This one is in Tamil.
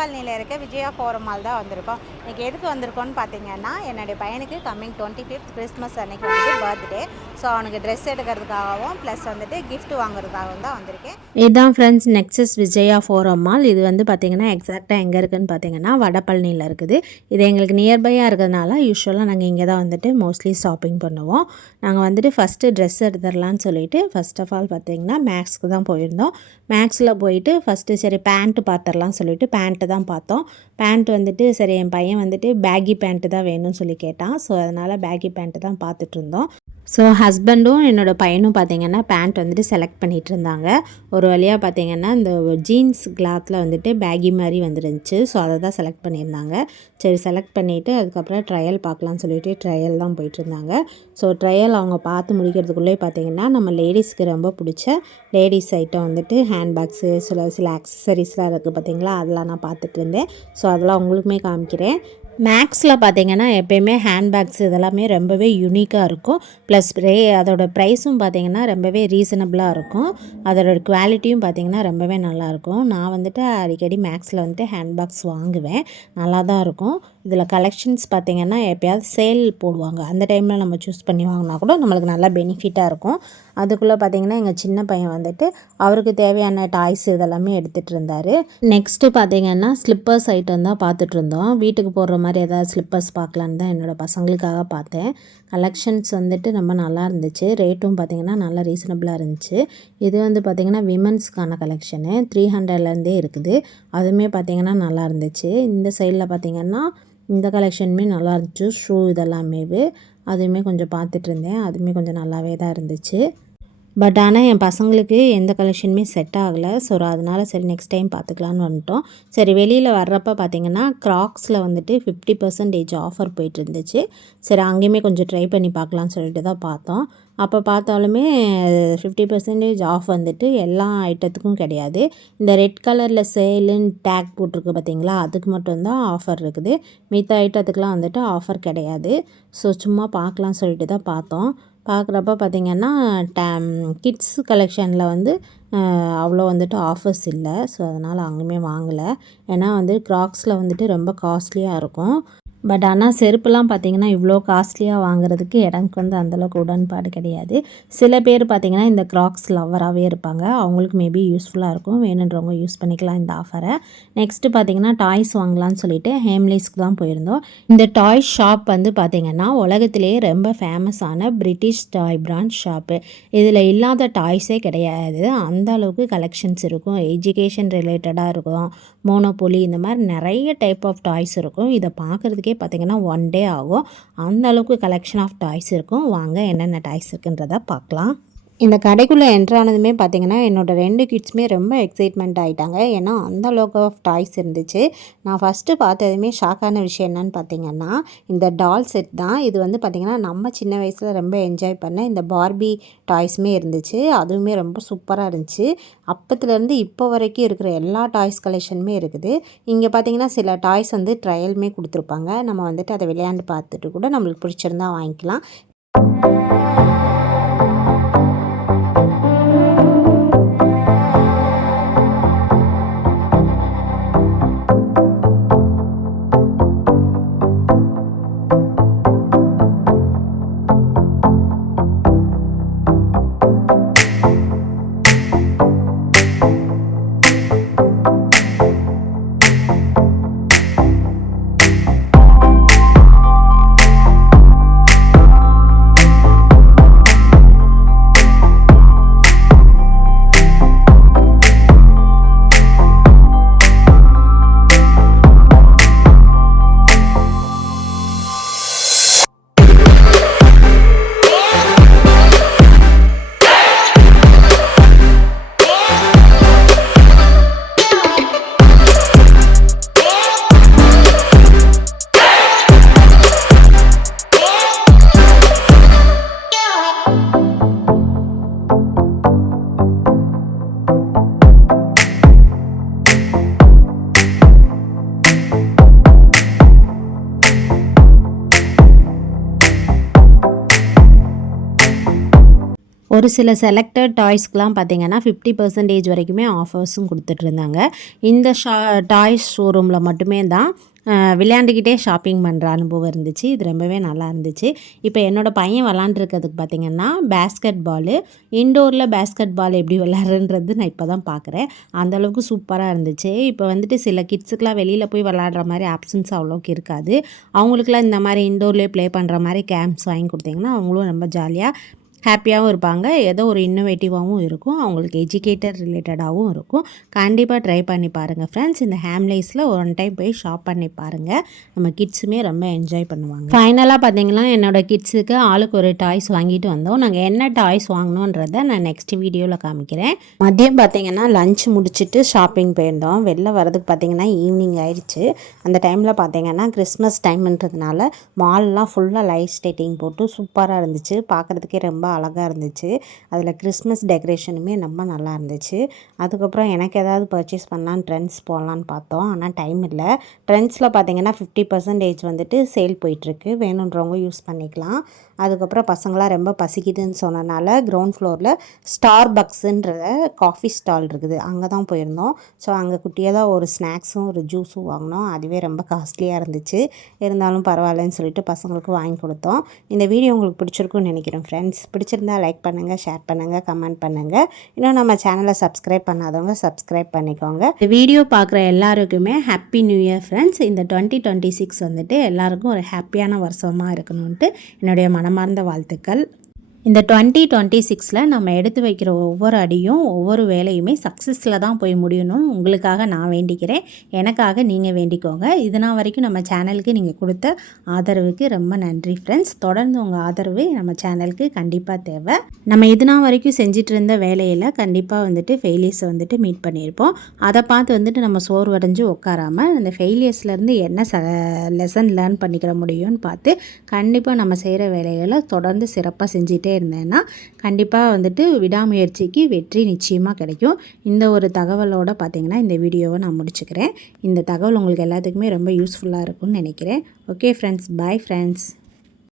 வடபழனியில் இருக்க விஜயா ஃபோரம் மால் தான் வந்திருக்கோம். இன்றைக்கி எதுக்கு வந்திருக்கோம்னு பார்த்தீங்கன்னா என்னுடைய பையனுக்கு கம்மிங் டுவெண்ட்டி ஃபிஃப்த் கிறிஸ்மஸ் அன்னைக்கு வந்துட்டு பர்த்டே ஸோ அவனுக்கு ட்ரெஸ் எடுக்கிறதுக்காகவும் ப்ளஸ் வந்துட்டு கிஃப்ட் வாங்குறதுக்காகவும் தான் வந்திருக்கேன். இதுதான் friends Nexus Vijaya Forum mall இது வந்து பார்த்தீங்கன்னா எக்ஸாக்டாக எங்கே இருக்குதுன்னு பார்த்தீங்கன்னா வடபழனியில் இருக்குது. இது எங்களுக்கு நியர்பையாக இருக்கிறதுனால யூஸ்வலாக நாங்கள் இங்கே தான் வந்துட்டு மோஸ்ட்லி ஷாப்பிங் பண்ணுவோம். நாங்கள் வந்துட்டு ஃபஸ்ட்டு ட்ரெஸ் எடுத்துடலான்னு சொல்லிட்டு ஃபர்ஸ்ட் ஆஃப் ஆல் பார்த்தீங்கன்னா மேக்ஸ்க்கு தான் போயிருந்தோம். மேக்ஸில் போயிட்டு ஃபஸ்ட்டு சரி பேண்ட்டு பார்த்துடலாம் சொல்லிட்டு பேண்ட்டு தான் பார்த்தோம். பேண்ட் வந்துட்டு சரி என் பையன் வந்துட்டு பேகி பேண்ட்டு தான் வேணும்னு சொல்லி கேட்டான். ஸோ அதனால் பேகி பேண்ட்டு தான் பார்த்துட்டு இருந்தோம். ஸோ ஹஸ்பண்டும் என்னோட பையனும் பார்த்தீங்கன்னா பேண்ட் வந்துட்டு செலக்ட் பண்ணிகிட்டு இருந்தாங்க. ஒரு வழியாக பார்த்தீங்கன்னா இந்த ஜீன்ஸ் கிளாத்தில் வந்துட்டு பேகி மாதிரி வந்துருந்துச்சு. ஸோ அதை தான் செலக்ட் பண்ணியிருந்தாங்க. சரி செலக்ட் பண்ணிவிட்டு அதுக்கப்புறம் ட்ரையல் பார்க்கலாம்னு சொல்லிட்டு ட்ரையல் தான் போயிட்டு இருந்தாங்க. ஸோ ட்ரையல் அவங்க பார்த்து முடிக்கிறதுக்குள்ளே பார்த்தீங்கன்னா நம்ம லேடிஸ்க்கு ரொம்ப பிடிச்ச லேடிஸ் ஐட்டம் வந்துட்டு ஹேண்ட்பேக்ஸு சில சில அக்சசரிஸ்லாம் இருக்குது பார்த்தீங்களா அதெல்லாம் நான் பார்த்துட்டு இருந்தேன். ஸோ அதெல்லாம் உங்களுக்குமே காமிக்கிறேன். மேக்ஸில் பார்த்தீங்கன்னா எப்பயுமே ஹேண்ட்பேக்ஸ் இதெல்லாமே ரொம்பவே யூனிக்காக இருக்கும். ப்ளஸ் ரே அதோட ப்ரைஸும் பார்த்தீங்கன்னா ரொம்பவே ரீசனபிளாக இருக்கும். அதோட குவாலிட்டியும் பார்த்தீங்கன்னா ரொம்பவே நல்லாயிருக்கும் நான் வந்துட்டு அடிக்கடி மேக்ஸில் வந்துட்டு ஹேண்ட்பேக்ஸ் வாங்குவேன். நல்லா தான் இருக்கும். இதில் கலெக்ஷன்ஸ் பார்த்திங்கன்னா எப்பயாவது சேல் போடுவாங்க. அந்த டைமில் நம்ம சூஸ் பண்ணி வாங்கினா கூட நம்மளுக்கு நல்லா பெனிஃபிட்டாக இருக்கும். அதுக்குள்ளே பார்த்தீங்கன்னா எங்கள் சின்ன பையன் வந்துட்டு அவருக்கு தேவையான டாய்ஸ் இதெல்லாமே எடுத்துகிட்டு இருந்தார். நெக்ஸ்ட்டு பார்த்தீங்கன்னா ஸ்லிப்பர்ஸ் ஐட்டம் தான் பார்த்துட்டு இருந்தோம். வீட்டுக்கு போடுற மாதிரி ஏதாவது ஸ்லிப்பர்ஸ் பார்க்கலான்னு தான் என்னோடய பசங்களுக்காக பார்த்தேன். கலெக்ஷன்ஸ் வந்துட்டு ரொம்ப நல்லா இருந்துச்சு. ரேட்டும் பார்த்தீங்கன்னா நல்லா ரீசனபிளாக இருந்துச்சு. இது வந்து பார்த்திங்கன்னா விமன்ஸ்க்கான கலெக்ஷனு த்ரீ ஹண்ட்ரட்லேருந்தே இருக்குது. அதுவுமே பார்த்தீங்கன்னா நல்லா இருந்துச்சு. இந்த சைடில் பார்த்திங்கன்னா இந்த கலெக்ஷனுமே நல்லா இருந்துச்சு ஷூ இதெல்லாமே அதுவுமே கொஞ்சம் பார்த்துட்டு இருந்தேன். அதுவுமே கொஞ்சம் நல்லாவே தான் இருந்துச்சு. பட் ஆனால் என் பசங்களுக்கு எந்த கலெக்ஷனுமே செட் ஆகலை. ஸோ அதனால் சரி நெக்ஸ்ட் டைம் பார்த்துக்கலான்னு வந்துட்டோம். சரி வெளியில் வர்றப்ப பார்த்தீங்கன்னா க்ராக்ஸில் வந்துட்டு ஃபிஃப்டி பர்சன்டேஜ் ஆஃபர் போயிட்டு இருந்துச்சு சரி அங்கேயுமே கொஞ்சம் ட்ரை பண்ணி பார்க்கலான்னு சொல்லிட்டு தான் பார்த்தோம். அப்போ பார்த்தாலுமே ஃபிஃப்டி பர்சன்டேஜ் ஆஃப் வந்துட்டு எல்லா ஐட்டத்துக்கும் கிடையாது. இந்த ரெட் கலரில் சேலுன்னு டேக் போட்டிருக்கு பார்த்தீங்களா அதுக்கு மட்டும்தான் ஆஃபர் இருக்குது. மித்த ஐட்டத்துக்குலாம் வந்துட்டு ஆஃபர் கிடையாது. ஸோ சும்மா பார்க்கலாம் சொல்லிட்டு தான் பார்த்தோம். பார்க்குறப்ப பார்த்திங்கன்னா டேம் கிட்ஸ் கலெக்ஷனில் வந்து அவ்வளோ வந்துட்டு ஆஃபர்ஸ் இல்லை. ஸோ அதனால் அங்கேயுமே வாங்கலை. ஏன்னா வந்து க்ராக்ஸில் வந்துட்டு ரொம்ப காஸ்ட்லியாக இருக்கும். பட் ஆனால் செருப்புலாம் பார்த்திங்கன்னா இவ்வளோ காஸ்ட்லியாக வாங்குறதுக்கு எனக்கு வந்து அந்தளவுக்கு உடன்பாடு கிடையாது. சில பேர் பார்த்திங்கன்னா இந்த க்ராக்ஸ் லவ்வராகவே இருப்பாங்க. அவங்களுக்கு மேபி யூஸ்ஃபுல்லாக இருக்கும். வேணுன்றவங்க யூஸ் பண்ணிக்கலாம் இந்த ஆஃபரை நெக்ஸ்ட்டு பார்த்தீங்கன்னா டாய்ஸ் வாங்கலாம்னு சொல்லிட்டு ஹேம்லீஸ்க்கு தான் போயிருந்தோம். இந்த டாய் ஷாப் வந்து பார்த்திங்கன்னா உலகத்திலேயே ரொம்ப ஃபேமஸான பிரிட்டிஷ் டாய் பிராண்ட் ஷாப்பு இதில் இல்லாத டாய்ஸே கிடையாது. அந்த அளவுக்கு கலெக்ஷன்ஸ் இருக்கும். எஜுகேஷன் ரிலேட்டடாக இருக்கும். மோனோபொலி இந்த மாதிரி நிறைய டைப் ஆஃப் டாய்ஸ் இருக்கும். இதை பார்க்குறதுக்கே பார்த்தீங்கன்னா ஒன் டே ஆகும். அந்த அளவுக்கு கலெக்ஷன் ஆஃப் டாய்ஸ் இருக்கும். வாங்க என்னென்ன டாய்ஸ் இருக்குன்றதை பார்க்கலாம். இந்த கடைக்குள்ளே என்ட்ரானதுமே பார்த்தீங்கன்னா என்னோட ரெண்டு கிட்ஸுமே ரொம்ப எக்ஸைட்மெண்ட் ஆகிட்டாங்க ஏன்னா அந்த அளவுக்கு ஆஃப் டாய்ஸ் இருந்துச்சு. நான் ஃபஸ்ட்டு பார்த்ததுமே ஷாக்கான விஷயம் என்னன்னு பார்த்தீங்கன்னா இந்த டால் செட் தான். இது வந்து பார்த்திங்கன்னா நம்ம சின்ன வயசில் ரொம்ப என்ஜாய் பண்ண இந்த பார்பி டாய்ஸுமே இருந்துச்சு. அதுவுமே ரொம்ப சூப்பராக இருந்துச்சு. அப்பத்துலேருந்து இப்போ வரைக்கும் இருக்கிற எல்லா டாய்ஸ் கலெக்ஷனுமே இருக்குது. இங்கே பார்த்தீங்கன்னா சில டாய்ஸ் வந்து ட்ரையலுமே கொடுத்துருப்பாங்க. நம்ம வந்துட்டு அதை விளையாண்டு பார்த்துட்டு கூட நம்மளுக்கு பிடிச்சிருந்தா வாங்கிக்கலாம். ஒரு சில செலக்டட் டாய்ஸ்க்கெலாம் பார்த்தீங்கன்னா ஃபிஃப்டி பர்சன்டேஜ் வரைக்குமே ஆஃபர்ஸும் கொடுத்துட்ருந்தாங்க இந்த ஷா டாய்ஸ் ஷோரூமில் மட்டுமே தான் விளையாண்டுக்கிட்டே ஷாப்பிங் பண்ணுற அனுபவம் இருந்துச்சு. இது ரொம்பவே நல்லா இருந்துச்சு. இப்போ என்னோடய பையன் விளாண்டுருக்கிறதுக்கு பார்த்தீங்கன்னா பேஸ்கெட் பாலு இன்டோரில் பேஸ்கெட் பால் எப்படி விளாட்றன்றது நான் இப்போ தான் பார்க்குறேன். அந்தளவுக்கு சூப்பராக இருந்துச்சு. இப்போ வந்துட்டு சில கிட்ஸுக்கெலாம் வெளியில் போய் விளாட்ற மாதிரி ஆப்ஷன்ஸ் அவ்வளோக்கு இருக்காது. அவங்களுக்குலாம் இந்த மாதிரி இன்டோர்லேயே ப்ளே பண்ணுற மாதிரி கேம்ப்ஸ் வாங்கி கொடுத்தீங்கன்னா அவங்களும் ரொம்ப ஜாலியாக ஹாப்பியாகவும் இருப்பாங்க. ஏதோ ஒரு இன்னோவேட்டிவாகவும் இருக்கும். அவங்களுக்கு எஜுகேட்டர் ரிலேட்டடாகவும் இருக்கும். கண்டிப்பாக ட்ரை பண்ணி பாருங்கள் ஃப்ரெண்ட்ஸ் இந்த ஹேம்லேஸில் ஒன் டைம் போய் ஷாப் பண்ணி பாருங்கள் நம்ம கிட்ஸுமே ரொம்ப என்ஜாய் பண்ணுவாங்க. ஃபைனலாக பார்த்தீங்கன்னா என்னோடய கிட்ஸுக்கு ஆளுக்கு ஒரு டாய்ஸ் வாங்கிட்டு வந்தோம். நாங்கள் என்ன டாய்ஸ் வாங்கினோன்றதை நான் நெக்ஸ்ட் வீடியோவில் காமிக்கிறேன். மதியம் பார்த்தீங்கன்னா லஞ்ச் முடிச்சுட்டு ஷாப்பிங் போயிருந்தோம். வெளில வரதுக்கு பார்த்தீங்கன்னா ஈவினிங் ஆயிடுச்சு. அந்த டைமில் பார்த்தீங்கன்னா கிறிஸ்மஸ் டைம்ன்றதுனால மால்லாம் ஃபுல்லாக லைட் ஸ்டேட்டிங் போட்டு சூப்பராக இருந்துச்சு. பார்க்குறதுக்கே ரொம்ப அழகாக இருந்துச்சு. அதில் கிறிஸ்மஸ் டெக்கரேஷனுமே ரொம்ப நல்லா இருந்துச்சு. அதுக்கப்புறம் எனக்கு ஏதாவது பர்ச்சேஸ் பண்ணலாம் ட்ரெண்ட்ஸ் போகலான்னு பார்த்தோம். ஆனால் டைம் இல்லை. ட்ரெண்ட்ஸில் பார்த்தீங்கன்னா ஃபிஃப்டி பர்சன்டேஜ் வந்துட்டு சேல் போயிட்டுருக்கு. வேணுன்றவங்க யூஸ் பண்ணிக்கலாம். அதுக்கப்புறம் பசங்களாம் ரொம்ப பசிக்குதுன்னு சொன்னனால கிரவுண்ட் ஃப்ளோரில் ஸ்டார் பக்ஸுன்ற காஃபி ஸ்டால் இருக்குது. அங்கே தான் போயிருந்தோம். ஸோ அங்கே குட்டியாக தான் ஒரு ஸ்நாக்ஸும் ஒரு ஜூஸும் வாங்கினோம். அதுவே ரொம்ப காஸ்ட்லியாக இருந்துச்சு. இருந்தாலும் பரவாயில்லன்னு சொல்லிட்டு பசங்களுக்கு வாங்கி கொடுத்தோம். இந்த வீடியோ உங்களுக்கு பிடிச்சிருக்குன்னு நினைக்கிறேன் ஃப்ரெண்ட்ஸ் பிடிச்சிருந்தா லைக் பண்ணுங்கள் ஷேர் பண்ணுங்கள் கமெண்ட் பண்ணுங்கள் இன்னும் நம்ம சேனலை சப்ஸ்கிரைப் பண்ணாதவங்க சப்ஸ்கிரைப் பண்ணிக்கோங்க. இந்த வீடியோ பார்க்குற எல்லாருக்குமே ஹாப்பி நியூ இயர் ஃப்ரெண்ட்ஸ் இந்த டுவெண்ட்டி டுவெண்ட்டி சிக்ஸ் வந்துட்டு எல்லாருக்கும் ஒரு ஹாப்பியான வருஷமாக இருக்கணும்ன்ட்டு என்னுடைய மனமார்ந்த வாழ்த்துக்கள். இந்த டுவெண்ட்டி டுவெண்ட்டி சிக்ஸில் நம்ம எடுத்து வைக்கிற ஒவ்வொரு அடியும் ஒவ்வொரு வேலையுமே சக்ஸஸில் தான் போய் முடியணும். உங்களுக்காக நான் வேண்டிக்கிறேன். எனக்காக நீங்கள் வேண்டிக்கோங்க. இதனால் வரைக்கும் நம்ம சேனலுக்கு நீங்கள் கொடுத்த ஆதரவுக்கு ரொம்ப நன்றி ஃப்ரெண்ட்ஸ் தொடர்ந்து உங்கள் ஆதரவு நம்ம சேனலுக்கு கண்டிப்பாக தேவை. நம்ம இதனால் வரைக்கும் செஞ்சிட்டு இருந்த வேலையில் கண்டிப்பாக வந்துட்டு ஃபெயிலியர்ஸை வந்துட்டு மீட் பண்ணியிருப்போம். அதை பார்த்து வந்துட்டு நம்ம சோர்வடைஞ்சு உட்காராமல் அந்த ஃபெயிலியர்ஸ்லேருந்து என்ன ச லெசன் லேர்ன் பண்ணிக்கிற முடியும்னு பார்த்து கண்டிப்பாக நம்ம செய்கிற வேலைகளை தொடர்ந்து சிறப்பாக செஞ்சுட்டே இருந்தேன்னா கண்டிப்பாக வந்துட்டு விடாமுயற்சிக்கு வெற்றி நிச்சயமாக கிடைக்கும். இந்த ஒரு தகவலோட பார்த்திங்கன்னா இந்த வீடியோவை நான் முடிச்சுக்கிறேன். இந்த தகவல் உங்களுக்கு எல்லாத்துக்குமே ரொம்ப யூஸ்ஃபுல்லாக இருக்கும்னு நினைக்கிறேன். Okay friends bye friends